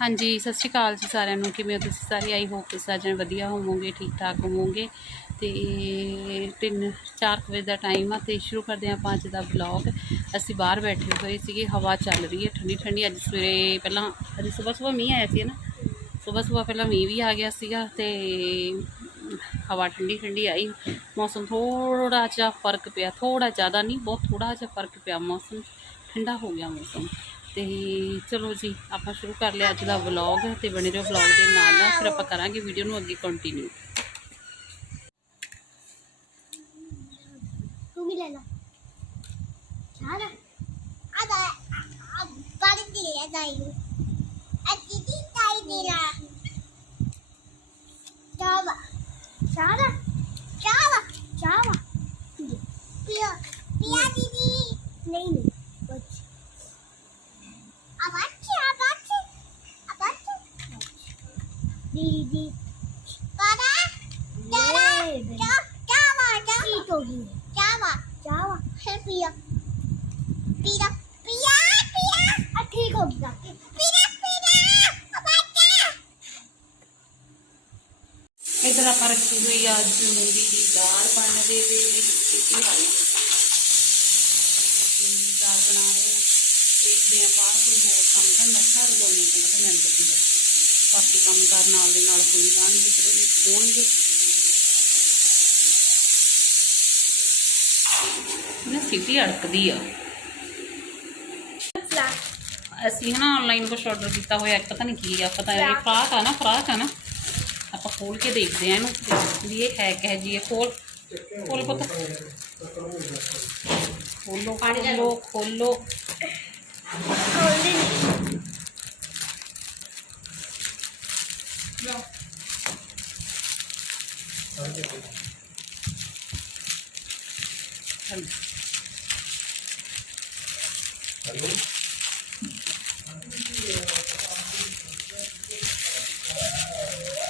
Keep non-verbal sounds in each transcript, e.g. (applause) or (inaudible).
ਹਾਂਜੀ, ਸਤਿ ਸ਼੍ਰੀ ਅਕਾਲ ਜੀ ਸਾਰਿਆਂ ਨੂੰ। ਕਿਵੇਂ ਹੋ ਤੁਸੀਂ ਸਾਰੇ? ਆਈ ਹੋਪ ਤੁਸੀਂ ਸਾਜਣ ਵਧੀਆ ਹੋਵੋਗੇ ਠੀਕ ਠਾਕ ਹੋਵੋਗੇ। ਤੇ 3 4 ਵਜੇ ਦਾ ਟਾਈਮ ਆ ਤੇ ਸ਼ੁਰੂ ਕਰਦੇ ਹਾਂ ਆਪਾਂ ਦਾ ਵਲੌਗ ਅਸੀਂ ਬਾਹਰ ਬੈਠੇ ਹੋਏ ਸੀਗੇ, ਹਵਾ ਚੱਲ ਰਹੀ ਹੈ ਠੰਡੀ ਠੰਡੀ ਅੱਜ ਸਵੇਰੇ ਪਹਿਲਾਂ, ਅੱਜ ਸਵੇਰ ਸਵੇਰ ਮੀਂਹ ਆਇਆ ਸੀ ਨਾ। ਸਵੇਰ ਸਵੇਰ ਪਹਿਲਾਂ ਮੀਂਹ ਵੀ ਆ ਗਿਆ ਸੀਗਾ ਤੇ ਹਵਾ ਠੰਡੀ ਠੰਡੀ ਆਈ। ਮੌਸਮ ਥੋੜਾ ਜਿਹਾ ਫ਼ਰਕ ਪਿਆ ਥੋੜਾ ਜ਼ਿਆਦਾ ਨਹੀਂ, ਬਹੁਤ ਥੋੜਾ ਜਿਹਾ ਫ਼ਰਕ ਪਿਆ ਮੌਸਮ। ਠੰਡਾ ਹੋ ਗਿਆ ਮੌਸਮ। ਤੇ ਹੀ ਚਲੋ ਜੀ ਆਪਾਂ ਸ਼ੁਰੂ ਕਰ ਲਿਆ ਅੱਜ ਦਾ ਵਲੌਗ ਤੇ ਬਣੇ ਰਹੋ ਵਲੌਗ ਦੇ ਨਾਲ ਨਾਲ ਫਿਰ ਆਪਾਂ ਕਰਾਂਗੇ ਵੀਡੀਓ ਨੂੰ ਅੱਗੇ ਕੰਟੀਨਿਊ ਤੂੰ ਵੀ ਲੈ ਲੈ ਸਾਰਾ ਆ ਦਾ ਬਾਰੀ ਦੇ ਲੈ ਜਾਈ ਅੱਜ ਦੀ ਤਾਈ ਦੇ ਲਾ दीदी कारा कारा क्या क्या सीट होगी क्या बात क्या बात है पिया पिया पिया पिया ठीक होगी ना इधर आप रखी हुई आज मूली की दाल बन रही है। चिकी वाली मूली की दाल बना रहे हैं। देखते हैं बाहर कोई बहुत काम धंधा सारे लोग निकल मैं अंदर ਬਾਕੀ ਕੰਮ ਕਰਨ ਨਾਲ ਦੇ ਨਾਲ ਕੋਈ ਲਾਣਗੇ ਜਿਹੜੇ ਵੀ ਹੋਣਗੇ ਨਾ ਸਿੱਟੀ ਅੜਕਦੀ ਆ ਅਸੀਂ ਹਨਾ ਆਨਲਾਈਨ ਕੁਝ ਆਰਡਰ ਕੀਤਾ ਹੋਇਆ ਇੱਕ ਪਤਾ ਨਹੀਂ ਕੀ ਆ ਪਤਾ ਇਹ ਫਰਾਕ ਆ ਨਾ ਫਰਾਕ ਆ ਨਾ ਆਪਾਂ ਖੋਲ ਕੇ ਦੇਖਦੇ ਆ ਇਹਨੂੰ ਵੀ ਇਹ ਹੈ ਕਿਹ ਜੀ ਇਹ ਖੋਲ ਖੋਲ ਪੁੱਤ ਖੋਲੋ ਖੋਲੋ ਖੋਲੋ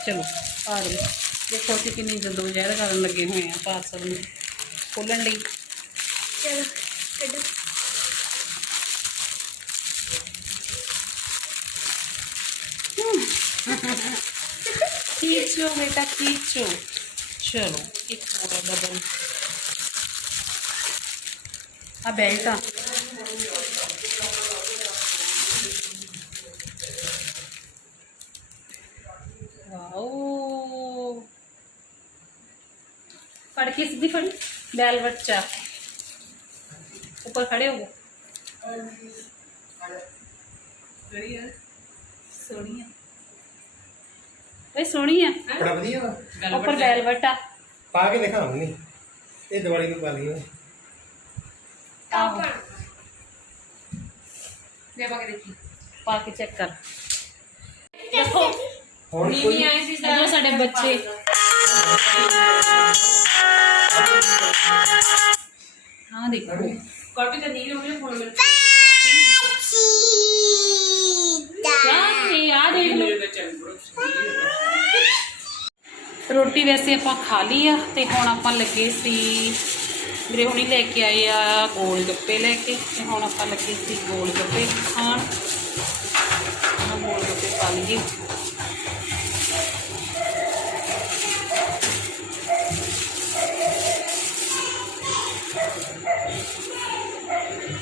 चलो आ देखो कि कर लगे हुए हैं पार्सल में खोलन ली चलो कटो। (laughs) बेटा खींचो। चलो एक और डबल आ बेल्ट आ। वाओ। फड़ सीधी फड़ी? बैल बच्चा। ऊपर खड़े हो सोनिया ਇਹ ਸੋਹਣੀ ਆ ਬੜਾ ਵਧੀਆ ਵਾ ਉੱਪਰ ਵੈਲਵਟ ਆ ਪਾ ਕੇ ਦਿਖਾਉਂ ਨਹੀਂ ਇਹ ਦਿਵਾਲੀ ਨੂੰ ਪਾ ਲਈ ਓਏ ਆਹੋ ਪਾ ਕੇ ਚੈੱਕ ਕਰ ਦੇਖੋ ਹੁਣ ਕੋਈ ਇਹ ਸਾਡੇ ਬੱਚੇ ਹਾਂ ਦੇਖੋ ਯਾਰ ਇਹ ਆ ਦੇਖ ਲਓ ਰੋਟੀ ਵੈਸੇ ਆਪਾਂ ਖਾ ਲਈ ਆ ਤੇ ਹੁਣ ਆਪਾਂ ਲੱਗੇ ਸੀ ਮੇਰੇ ਹੁਣੀ ਲੈ ਕੇ ਆਏ ਆ ਗੋਲ ਗੱਪੇ ਲੈ ਕੇ ਤੇ ਹੁਣ ਆਪਾਂ ਲੱਗੇ ਸੀ ਗੋਲ ਗੱਪੇ ਖਾਣ ਹੁਣ ਗੋਲ ਗੱਪੇ ਖਾ ਲਈਏ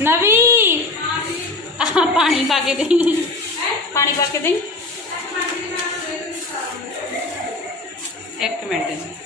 ਨਵੀ ਆਹ ਪਾਣੀ ਪਾ ਕੇ ਦੇਈ ਪਾਣੀ ਪਾ ਕੇ ਦੇਈ ਇੱਕ ਮਿੰਟ। ਜੀ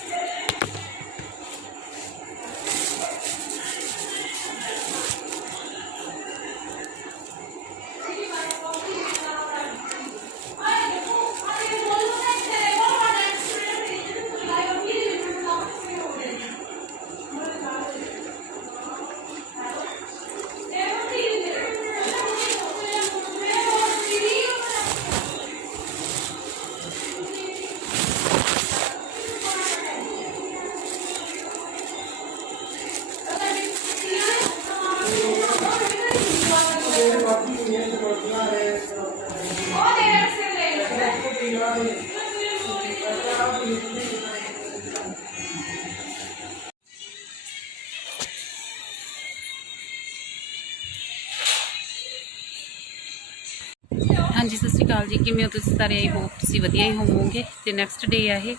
ਹਾਂਜੀ ਸਤਿ ਸ਼੍ਰੀ ਅਕਾਲ ਅਕਾਲ ਜੀ ਕਿਵੇਂ ਹੋ ਤੁਸੀਂ ਸਾਰੇ ਆਈ ਹੋਪ ਤੁਸੀਂ ਵਧੀਆ ਹੀ ਹੋਵੋਗੇ ਤੇ ਨੈਕਸਟ ਡੇ ਆ ਇਹ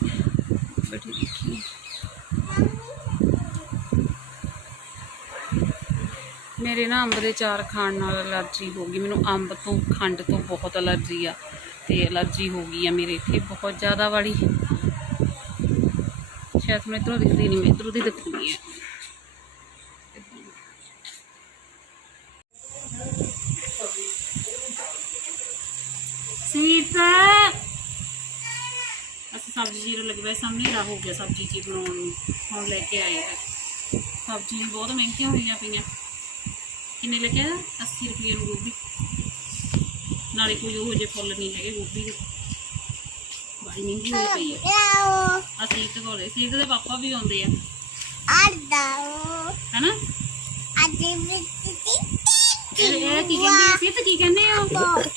ਬੜੀ ਦੇਖੀ ਮੇਰੇ ਨਾ ਅੰਬ ਦੇ ਚਾਰ ਖਾਣ ਨਾਲ ਅਲਰਜੀ ਹੋ ਗਈ। ਮੈਨੂੰ ਅੰਬ ਤੋਂ, ਖੰਡ ਤੋਂ ਬਹੁਤ ਅਲਰਜੀ ਆ ਤੇ ਅਲਰਜੀ ਹੋ ਗਈ ਆ ਮੇਰੇ ਇੱਥੇ ਬਹੁਤ ਜ਼ਿਆਦਾ ਵਾਲੀ। ਸ਼ਾਇਦ ਮੈਨੂੰ ਇਧਰੋਂ ਦਿਖਦੀ ਨਹੀਂ, ਮੈਂ ਇਧਰੋਂ ਦੀ ਦਿਖਦੀ ਹੈ ਸੀਤ! ਅਸੀਂ ਸਬਜ਼ੀ ਜੀਰੋ ਲੱਗੇ ਹੋਏ ਸਾਹਮਣੇ ਰਾ ਹੋ ਗਿਆ ਸਬਜ਼ੀ ਜੀ ਬਣਾਉਣ ਨੂੰ। ਹੁਣ ਲੈ ਕੇ ਆਏ ਆ। ਸਬਜ਼ੀ ਬਹੁਤ ਮਹਿੰਗੀਆਂ ਹੋਈਆਂ ਪਈਆਂ। ਕਿੰਨੇ ਲੈ ਕੇ ਆਇਆ 80 ਰੁਪਏ ਨੂੰ ਗੋਭੀ ਨਾਲੇ ਕੋਈ ਉਹ ਜਿਹੇ ਫੁੱਲ ਨਹੀਂ ਹੈਗੇ ਗੋਭੀ ਦੇ ਬੜੀ ਮਹਿੰਗੀ ਹੋਈ ਪਈ ਆ Yaw. ਆ ਕੋਲੇ ਸੀਤ ਦੇ ਪਾਪਾ ਵੀ ਆਉਂਦੇ ਆ Adaw. ਹਨਾ Adibiti. ਇਹ ਇਹ ਕੀ ਕਹਿੰਦੇ ਆ ਸੀਤ ਕੀ ਕਹਿੰਦੇ ਆ Box.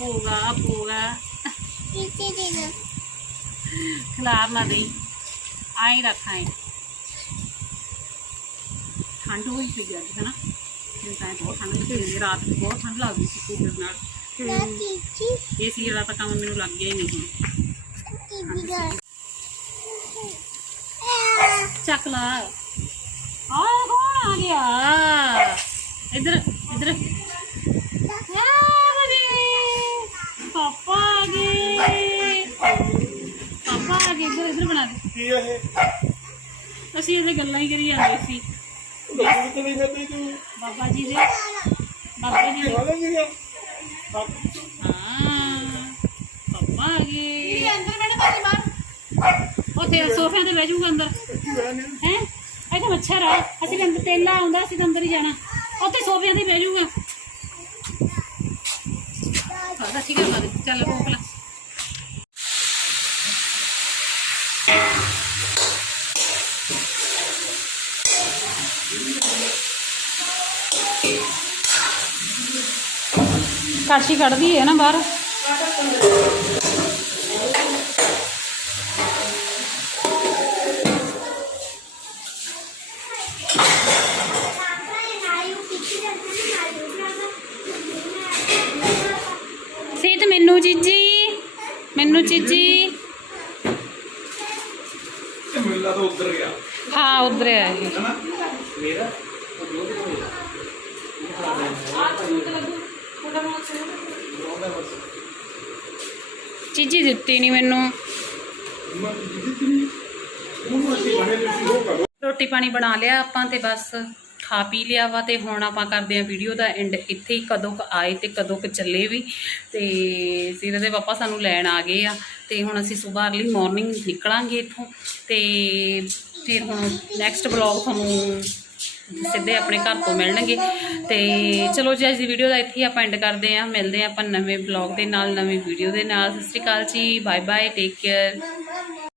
ਹੋਗਾ ਹੋਗਾ Titi dino. ਖਿਲਾਰ ਨਾ ਦੇਈ ਆਈ ਰੱਖਾਂ ਠੰਡ ਹੋਈ ਪਈ ਅੱਜ, ਹਨਾ ਤਾਂ ਬਹੁਤ ਠੰਡ ਲੱਗੀ ਹੋਈ ਹੈ। ਰਾਤ ਨੂੰ ਬਹੁਤ ਠੰਡ ਲੱਗਦੀ ਸੀ ਕੂਲਰ ਨਾਲ Na titi. ਏਸੀ ਵਾਲਾ ਤਾਂ ਕੰਮ ਮੈਨੂੰ ਲੱਗ ਗਿਆ ਹੀ ਨਹੀਂ ਹੁਣ Titi ga. ਚੱਕ ਲਾ ਆ ਕੌਣ ਆ ਗਿਆ ਇੱਧਰ ਇੱਧਰ ਆ ਗਏ ਪਾਪਾ ਆ ਗਏ ਪਾਪਾ ਆ ਗਏ ਇੱਧਰ ਇੱਧਰ ਬਣਾ ਦੇ ਕੀ ਆ ਇਹ ਅਸੀਂ ਇਹਦੇ ਗੱਲਾਂ ਹੀ ਕਰੀ ਜਾਂਦੇ ਸੀ ਲੱਗੀ ਤੇ ਨਹੀਂ ਖਾਦੀ ਤੂੰ ਬਾਬਾ ਜੀ ਦੇ। ਬਾਬਾ ਜੀ ਦੇ। ਖਾ ਲੈਂਦੀ ਆ ਹਾਂ ਪਾਪਾ ਆ ਗਏ ਅੰਦਰ ਬੈਠੇ ਬਾਜੀ ਬਾਹਰ। ਉੱਥੇ ਸੋਫਿਆਂ ਤੇ ਬਹਿ ਜਾਊਗਾ ਅੰਦਰ। ਹੈ? ਇੱਥੇ ਮੱਛਰ ਆ। ਅਸੀਂ ਅੰਦਰ ਤੇਲਾ ਆਉਂਦਾ ਅਸੀਂ ਤਾਂ ਅੰਦਰ ਹੀ ਜਾਣਾ। ਉੱਥੇ ਸੋਫਿਆਂ ਤੇ ਬਹਿ ਜਾਊਗਾ। ਹਾਂ ਠੀਕ ਹੈ ਬਾਦ ਚੱਲ ਰੋਕ ਕਾਸ਼ੀ ਕੱਢਦੀ ਹੈ ਨਾ ਬਾਹਰ। ਸੀਤ ਮੈਨੂੰ ਚੀਜੀ ਮੈਨੂੰ ਚੀਜੀ ਮਿਲਦਾ ਤਾਂ ਉੱਧਰ ਗਿਆ। ਹਾਂ ਉਧਰ ਆ ਇਹ। ਹਨਾ ਮੇਰਾ? ਚੀਜੀ ਦਿੱਤੀ ਨਹੀਂ ਮੈਨੂੰ। ਰੋਟੀ ਪਾਣੀ ਬਣਾ ਲਿਆ ਆਪਾਂ ਤੇ ਬਸ ਖਾ ਪੀ ਲਿਆ ਵਾ ਤੇ ਹੁਣ ਆਪਾਂ ਕਰਦੇ ਆਂ ਵੀਡੀਓ ਦਾ ਐਂਡ ਇੱਥੇ ਹੀ ਕਦੋਂ ਕ ਆਏ ਤੇ ਕਦੋਂ ਕ ਚੱਲੇ ਵੀ। ਤੇ ਸੀਰਤ ਦੇ ਪਾਪਾ ਸਾਨੂੰ ਲੈਣ ਆ ਗਏ ਆ। ਤੇ ਹੁਣ ਅਸੀਂ ਸਵੇਰ ਅਰਲੀ ਮਾਰਨਿੰਗ ਨਿਕਲਾਂਗੇ ਇੱਥੋਂ। ਤੇ ਫਿਰ ਹੁਣ ਨੈਕਸਟ ਬਲੌਗ ਤੁਹਾਨੂੰ ਸਿੱਧੇ ਆਪਣੇ ਘਰ ਤੋਂ ਮਿਲਣਗੇ। ਤੇ ਚਲੋ ਜੀ, ਅੱਜ ਦੀ ਵੀਡੀਓ ਦਾ ਇੱਥੇ ਹੀ ਆਪਾਂ ਐਂਡ ਕਰਦੇ ਆਂ ਮਿਲਦੇ ਆਂ ਆਪਾਂ ਨਵੇਂ ਬਲੌਗ ਦੇ ਨਾਲ, ਨਵੀਂ ਵੀਡੀਓ ਦੇ ਨਾਲ। ਸਤਿ ਸ਼੍ਰੀ ਅਕਾਲ ਜੀ। Bye bye take care